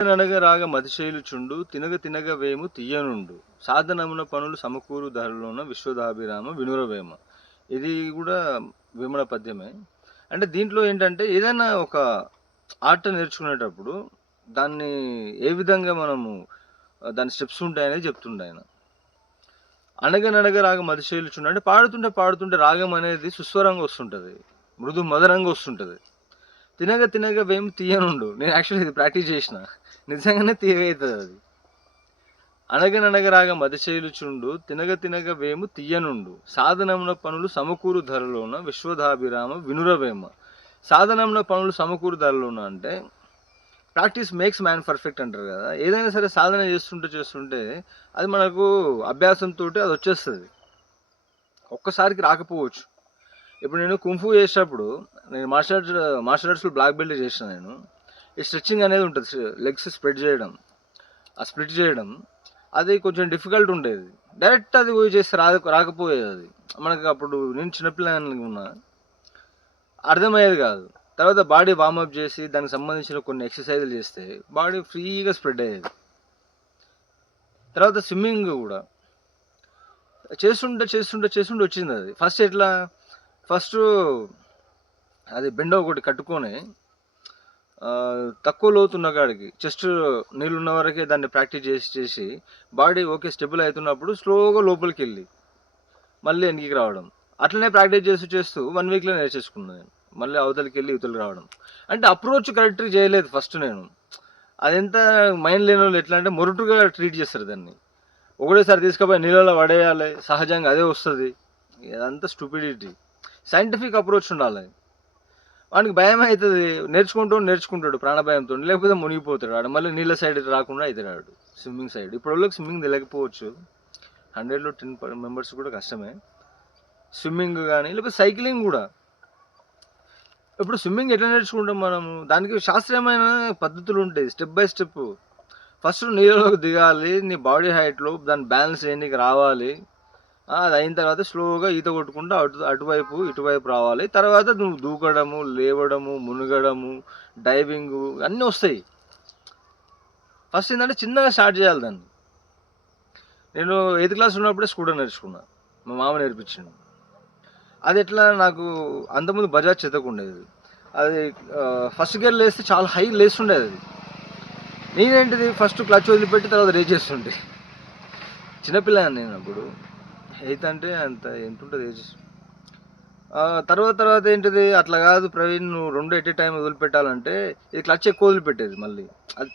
అనగ రాగ మతిశైలుచుండు తినగ తినగ వేము తీయనుండు. సాధనమున పనులు సమకూరు ధరలోన విశ్వదాభిరామ వినురవేమ. ఇది కూడా వేమన పద్యమే. అంటే దీంట్లో ఏంటంటే ఏదైనా ఒక ఆర్ట్ నేర్చుకునేటప్పుడు దాన్ని ఏ విధంగా మనము దాని స్టెప్స్ ఉంటాయనేది చెప్తుండే ఆయన. అనగనడగ రాగం మతిశైలుచుండు అంటే పాడుతుంటే పాడుతుంటే రాగం అనేది సుస్వరంగా వస్తుంటుంది. మృదు మధురంగా వస్తుంటుంది. తినగ తినగ వేము తీయనుండు. నేను యాక్చువల్లీ ఇది ప్రాక్టీస్ చేసిన. నిజంగానే తీయగవుతుంది అది. అనగననగ రాగ మతిశైలుచుండు తినగ తినగ వేము తీయనుండు. సాధనమున పనులు సమకూరు ధరలోన విశ్వధాభిరామ వినురవేమ. సాధనమున పనులు సమకూరు ధరలోన అంటే ప్రాక్టీస్ మేక్స్ మ్యాన్ పర్ఫెక్ట్ అంటారు కదా. ఏదైనా సరే సాధన చేస్తుంటే చేస్తుంటే అది మనకు అభ్యాసంతో అది వచ్చేస్తుంది. ఒక్కసారికి రాకపోవచ్చు. ఇప్పుడు నేను కుంఫు చేసేటప్పుడు నేను మార్షల్ ఆర్ట్స్ మార్షల్ ఆర్ట్స్లో బ్లాక్ బెల్ట్ చేసిన నేను. ఈ స్ట్రెచ్చింగ్ అనేది ఉంటుంది. లెగ్స్ స్ప్రెడ్ చేయడం ఆ స్ప్లిట్ చేయడం అది కొంచెం డిఫికల్ట్ ఉండేది. డైరెక్ట్ అది పోయి చేస్తే రా రాకపోయేది అది. మనకి అప్పుడు నేను చిన్నపిల్లగా ఉన్నా. అర్థమయ్యేది కాదు. తర్వాత బాడీ వార్మప్ చేసి దానికి సంబంధించిన కొన్ని ఎక్సర్సైజులు చేస్తే బాడీ ఫ్రీగా స్ప్రెడ్ అయ్యేది. తర్వాత స్విమ్మింగ్ కూడా. చేస్తుంటే చేస్తుంటే చేస్తుంటే వచ్చింది అది. ఫస్ట్ ఎట్లా? ఫస్ట్ అది బెండ ఒకటి కట్టుకొని తక్కువ లోతున్న కాడికి చెస్ట్ నీళ్ళు ఉన్న వరకే దాన్ని ప్రాక్టీస్ చేసి చేసి బాడీ ఓకే స్టెబుల్ అవుతున్నప్పుడు స్లోగా లోపలికి వెళ్ళి మళ్ళీ వెనక్కి రావడం. అట్లనే ప్రాక్టీస్ చేస్తూ చేస్తూ వన్ వీక్లో నేర్చేసుకున్నాను నేను. మళ్ళీ అవతలికి వెళ్ళి ఇవతలకి రావడం. అంటే అప్రోచ్ కరెక్ట్ చేయలేదు ఫస్ట్ నేను. అదెంత మైండ్ లేని వాళ్ళు ఎట్లా అంటే మొరటుగా ట్రీట్ చేస్తారు దాన్ని. ఒకటేసారి తీసుకుపోయి నీళ్ళలో పడేయాలి సహజంగా అదే వస్తుంది. ఇదంతా స్టూపిడిటీ. సైంటిఫిక్ అప్రోచ్ ఉండాలి. వానికి భయం అవుతుంది. నేర్చుకుంటూ నేర్చుకుంటాడు ప్రాణభయంతో. లేకపోతే మునిగిపోతాడు. ఆడ మళ్ళీ నీళ్ళ సైడ్ రాకుండా అవుతున్నాడు స్విమ్మింగ్ సైడ్ ఇప్పుడు వాళ్ళకి స్విమ్మింగ్ తెలియకపోవచ్చు. హండ్రెడ్లో టెన్ మెంబర్స్ కూడా కష్టమే. స్విమ్మింగ్ కానీ లేకపోతే సైక్లింగ్ కూడా. ఇప్పుడు స్విమ్మింగ్ ఎట్లా నేర్చుకుంటాం మనము దానికి శాస్త్రీయమైన పద్ధతులు ఉంటాయి. Step by step. ఫస్ట్ నీళ్ళలోకి దిగాలి. నీ బాడీ హైట్లో దాని బ్యాలెన్స్ చేయడానికి రావాలి. అది అయిన తర్వాత స్లోగా ఈత కొట్టుకుంటూ అటు అటువైపు ఇటువైపు రావాలి. తర్వాత నువ్వు దూకడము లేవడము మునగడము డైవింగు అన్నీ వస్తాయి. ఫస్ట్ ఏంటంటే చిన్నగా స్టార్ట్ చేయాలి దాన్ని. నేను ఎయిత్ క్లాస్ ఉన్నప్పుడే స్కూటర్ నేర్చుకున్నా. మా మామ నేర్పించాను అది ఎట్లా నాకు అంతకుముందు బజాజ్ చెత్తకుండేది అది ఫస్ట్ గేర్ లేస్తే చాలా హై లేస్తుండేది అది. నేనేంటిది ఫస్ట్ క్లచ్ వదిలిపెట్టి తర్వాత రేస్ చేస్తుండే చిన్నపిల్లని నేను అప్పుడు. ఎయిత్ అంటే అంత ఎంత ఉంటుంది ఏజ్ తర్వాత తర్వాత ఏంటిది? అట్లా కాదు ప్రవీణ్ నువ్వు రెండు ఎట్ ఏ టైం వదిలిపెట్టాలంటే ఇది క్లచ్ ఎక్కువ వదిలిపెట్టేది మళ్ళీ. అది